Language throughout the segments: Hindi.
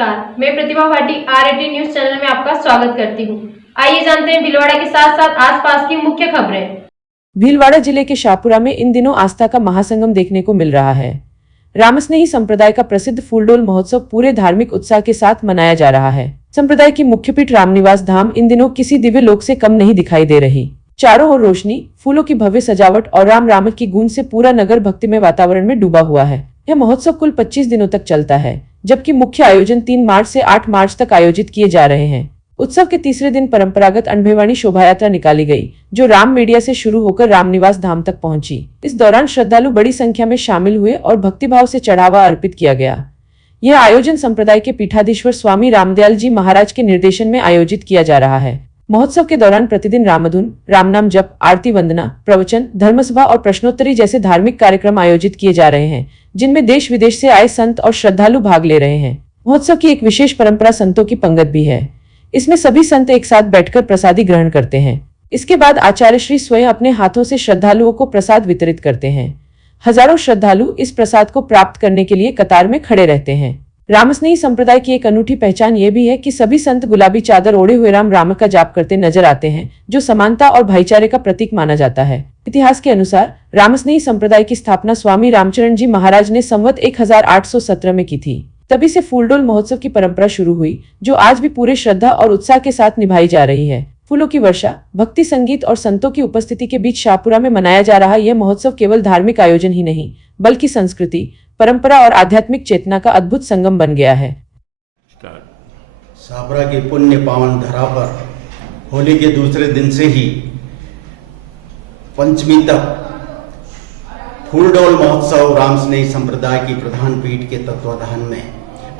नमस्कार, मैं प्रतिभा भाटी R18 न्यूज चैनल में आपका स्वागत करती हूँ। आइए जानते हैं भीलवाड़ा के साथ साथ आसपास की मुख्य खबरें। भीलवाड़ा जिले के शाहपुरा में इन दिनों आस्था का महासंगम देखने को मिल रहा है। रामस्नेही संप्रदाय का प्रसिद्ध फूलडोल महोत्सव पूरे धार्मिक उत्साह के साथ मनाया जा रहा है। संप्रदाय की मुख्य पीठ रामनिवास धाम इन दिनों किसी दिव्य लोक से कम नहीं दिखाई दे रही। चारों ओर रोशनी, फूलों की भव्य सजावट और राम राम की गूंज से पूरा नगर भक्तिमय वातावरण में डूबा हुआ है। यह महोत्सव कुल 25 दिनों तक चलता है, जबकि मुख्य आयोजन 3 मार्च से 8 मार्च तक आयोजित किए जा रहे हैं। उत्सव के तीसरे दिन परंपरागत अनभेवाणी शोभायात्रा निकाली गई, जो राम मीडिया से शुरू होकर रामनिवास धाम तक पहुंची। इस दौरान श्रद्धालु बड़ी संख्या में शामिल हुए और भक्तिभाव से चढ़ावा अर्पित किया गया। यह आयोजन संप्रदाय के पीठाधीश्वर स्वामी रामदयाल जी महाराज के निर्देशन में आयोजित किया जा रहा है। महोत्सव के दौरान प्रतिदिन रामधुन, रामनाम जप, आरती वंदना, प्रवचन, धर्मसभा और प्रश्नोत्तरी जैसे धार्मिक कार्यक्रम आयोजित किए जा रहे हैं, जिनमें देश विदेश से आए संत और श्रद्धालु भाग ले रहे हैं। महोत्सव की एक विशेष परंपरा संतों की पंगत भी है। इसमें सभी संत एक साथ बैठकर प्रसादी ग्रहण करते हैं। इसके बाद आचार्य श्री स्वयं अपने हाथों से श्रद्धालुओं को प्रसाद वितरित करते हैं। हजारों श्रद्धालु इस प्रसाद को प्राप्त करने के लिए कतार में खड़े रहते हैं। रामस्नेही संप्रदाय की एक अनूठी पहचान ये भी है कि सभी संत गुलाबी चादर ओढ़े हुए राम राम का जाप करते नजर आते हैं, जो समानता और भाईचारे का प्रतीक माना जाता है। इतिहास के अनुसार रामस्नेही संप्रदाय की स्थापना स्वामी रामचरण जी महाराज ने संवत 1817 में की थी। तभी से फूलडोल महोत्सव की परंपरा शुरू हुई, जो आज भी पूरे श्रद्धा और उत्साह के साथ निभाई जा रही है। फूलों की वर्षा, भक्ति संगीत और संतों की उपस्थिति के बीच शाहपुरा में मनाया जा रहा यह महोत्सव केवल धार्मिक आयोजन ही नहीं, बल्कि संस्कृति, परंपरा और आध्यात्मिक चेतना का अद्भुत संगम बन गया है। शाहपुरा की पुण्य पावन धरा पर होली के दूसरे दिन से ही पंचमी तक फूलडोल महोत्सव रामस्नेही संप्रदाय की प्रधान पीठ के तत्वाधान में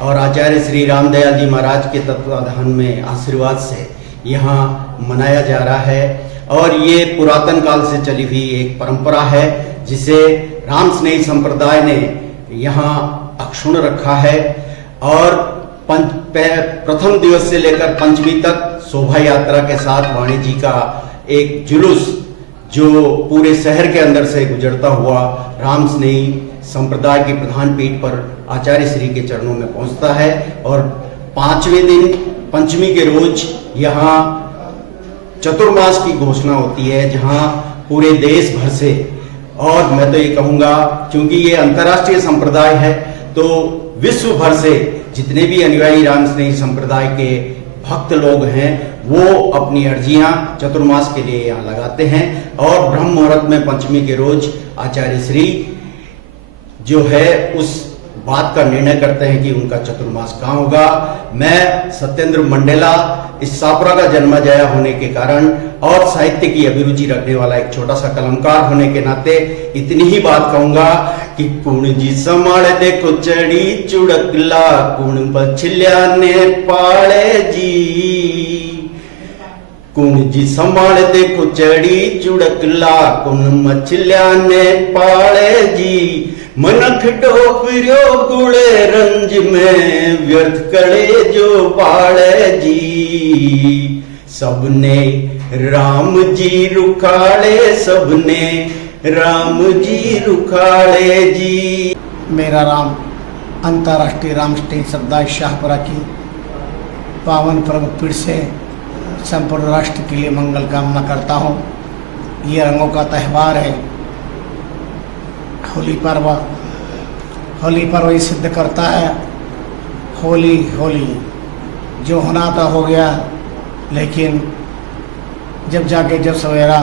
और आचार्य श्री रामदयाल जी महाराज के तत्वाधान में आशीर्वाद से यहाँ मनाया जा रहा है। और ये पुरातन काल से चली हुई एक परंपरा है, जिसे रामस्नेही संप्रदाय ने यहाँ अक्षुण्ण रखा है। और प्रथम दिवस से लेकर पंचमी तक शोभा यात्रा के साथ वाणी जी का एक जुलूस जो पूरे शहर के अंदर से गुजरता हुआ रामस्नेही संप्रदाय की प्रधान पीठ पर आचार्य श्री के चरणों में पहुंचता है। और 5वें दिन पंचमी के रोज यहाँ चतुर्मास की घोषणा होती है, जहाँ पूरे देश भर से, और मैं तो ये कहूँगा क्योंकि ये अंतर्राष्ट्रीय संप्रदाय है, तो विश्व भर से जितने भी अनुयायी रामस्नेही संप्रदाय के भक्त लोग हैं वो अपनी अर्जियां चतुर्मास के लिए यहाँ लगाते हैं। और ब्रह्म मुहूर्त में पंचमी के रोज आचार्य श्री जो है उस बात का निर्णय करते हैं कि उनका चतुर्मास कहाँ होगा। मैं सत्येंद्र मंडेला इस शाहपुरा का जन्मजया होने के कारण और साहित्य की अभिरुचि रखने वाला एक छोटा सा कलमकार होने के नाते इतनी ही बात कहूंगा कि कुण जी संभाल दे कुचड़ी चुड़कला कुण बछल्या ने पाले जी, कुण जी संभाल दे कुचड़ी चुड़कला कुण मछल्या ने पाले जी, मनख डोबरियो गुड़े रंज में व्यर्थ करे जो पाले जी, सबने राम जी रुखाड़े सबने राम जी रुखाड़े जी। मेरा राम अंतर्राष्ट्रीय रामस्नेही संप्रदाय शाहपुरा की पावन प्रमुख पीठ से संपूर्ण राष्ट्र के लिए मंगल कामना करता हूँ। ये रंगों का त्यौहार है। होली पर्व ये सिद्ध करता है होली जो होना था हो गया, लेकिन जब सवेरा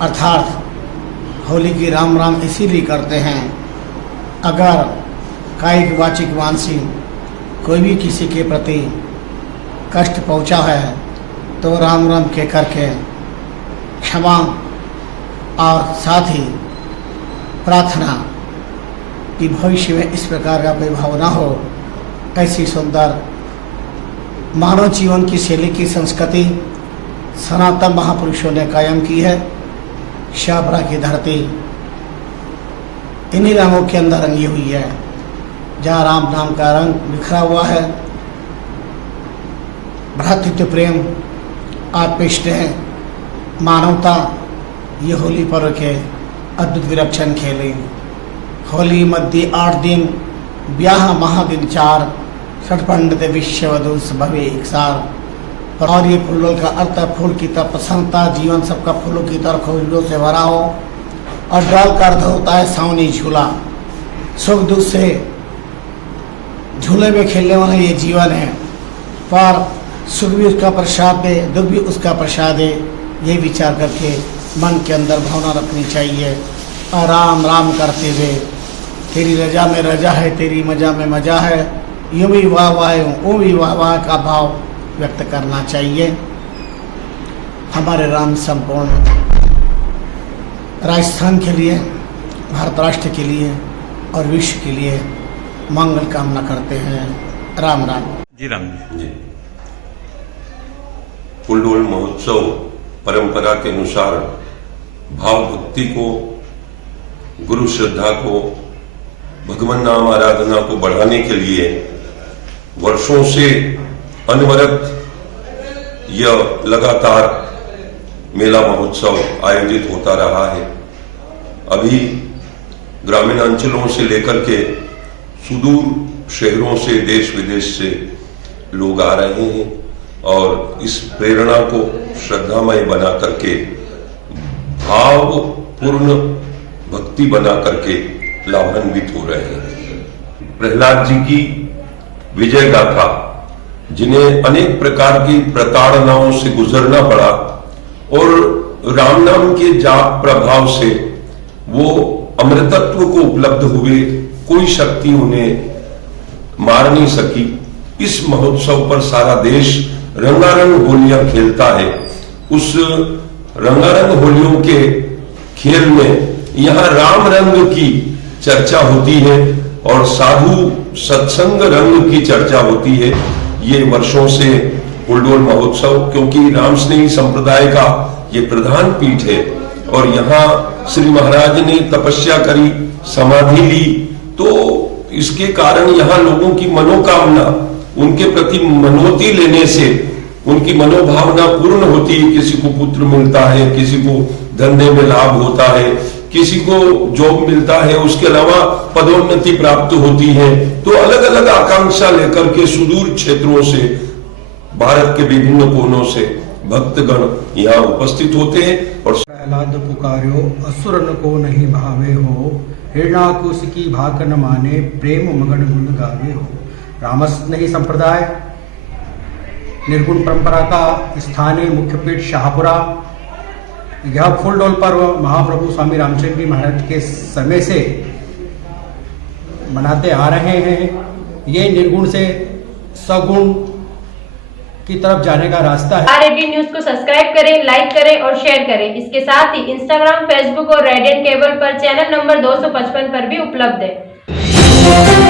अर्थात होली की राम राम इसीलिए करते हैं, अगर कायिक वाचिक मानसिक कोई भी किसी के प्रति कष्ट पहुंचा है तो राम राम के करके क्षमा और साथ ही प्रार्थना कि भविष्य में इस प्रकार का कोई भाव ना हो। ऐसी सुंदर मानव जीवन की शैली की संस्कृति सनातन महापुरुषों ने कायम की है। शाहपुरा की धरती इन्हीं रंगों के अंदर रंगी हुई है, जहाँ राम नाम का रंग बिखरा हुआ है। भ्रातृत्व प्रेम, आत्मस्नेह, मानवता, ये होली पर्व के अद्भुत विलक्षण खेले। होली मध्य 8 दिन, ब्याह महादिन 4, षटपंडित विश्ववधुष भवे इकसार। और ये फूल का अर्थ है फूल की तरफ प्रसन्नता, जीवन सबका फूलों की तरफ खुशबू से भरा हो। और डॉल का अर्थ होता है सावनी झूला, सुख दुख से झूले में खेलने वाला ये जीवन है। पर सुख भी उसका प्रसाद दे, दुख भी उसका प्रसाद दे, ये विचार करके मन के अंदर भावना रखनी चाहिए। और राम राम करते हुए तेरी रजा में रजा है, तेरी मजा में मजा है, यूँ भी वाह वाह वो भी वाह वाह का भाव व्यक्त करना चाहिए। हमारे राम संपूर्ण राजस्थान के लिए, भारत राष्ट्र के लिए और विश्व के लिए मंगल कामना करते हैं। राम राम। जी राम जी। फूलडोल महोत्सव परंपरा के अनुसार भाव भक्ति को, गुरु श्रद्धा को, भगवान नाम आराधना को बढ़ाने के लिए वर्षों से अनवरत यह लगातार मेला महोत्सव आयोजित होता रहा है। अभी ग्रामीण अंचलों से लेकर के सुदूर शहरों से, देश विदेश से लोग आ रहे हैं और इस प्रेरणा को श्रद्धामय बना करके, भावपूर्ण भक्ति बना करके लाभान्वित हो रहे हैं। प्रहलाद जी की विजय गाथा, जिन्हें अनेक प्रकार की प्रताड़नाओं से गुजरना पड़ा और राम नाम के जाप प्रभाव से वो अमृतत्व को उपलब्ध हुए, कोई शक्ति उन्हें मार नहीं सकी। इस महोत्सव पर सारा देश रंगारंग होलियां खेलता है। उस रंगारंग होलियों के खेल में यहाँ राम रंग की चर्चा होती है और साधु सत्संग रंग की चर्चा होती है। ये वर्षों से फूलडोल महोत्सव, क्योंकि राम स्नेही संप्रदाय का ये प्रधान पीठ है और यहाँ श्री महाराज ने तपस्या करी, समाधि ली, तो इसके कारण यहाँ लोगों की मनोकामना, उनके प्रति मनोती लेने से उनकी मनोभावना पूर्ण होती है। किसी को पुत्र मिलता है, किसी को धंधे में लाभ होता है, किसी को जॉब मिलता है, उसके अलावा पदोन्नति प्राप्त होती है। तो अलग अलग आकांक्षा लेकर के सुदूर क्षेत्रों से, भारत के विभिन्न कोनों से भक्तगण यहाँ उपस्थित होते हैं। और प्रहलाद पुकार्यो असुर न को नहीं भावे हो, हिरणाकुश की भाक न माने, प्रेम मगन गुण गावे हो। रामस्नेही संप्रदाय निर्गुण परंपरा का स्थानीय मुख्य पीठ शाहपुरा, यह फूलडोल पर्व महाप्रभु स्वामी रामचंद्र जी महाराज के समय से मनाते आ रहे हैं। ये निर्गुण से सगुण की तरफ जाने का रास्ता है। RAD न्यूज को सब्सक्राइब करें, लाइक करें और शेयर करें। इसके साथ ही इंस्टाग्राम, फेसबुक और रेडियंट केबल पर चैनल नंबर 255 पर भी उपलब्ध है।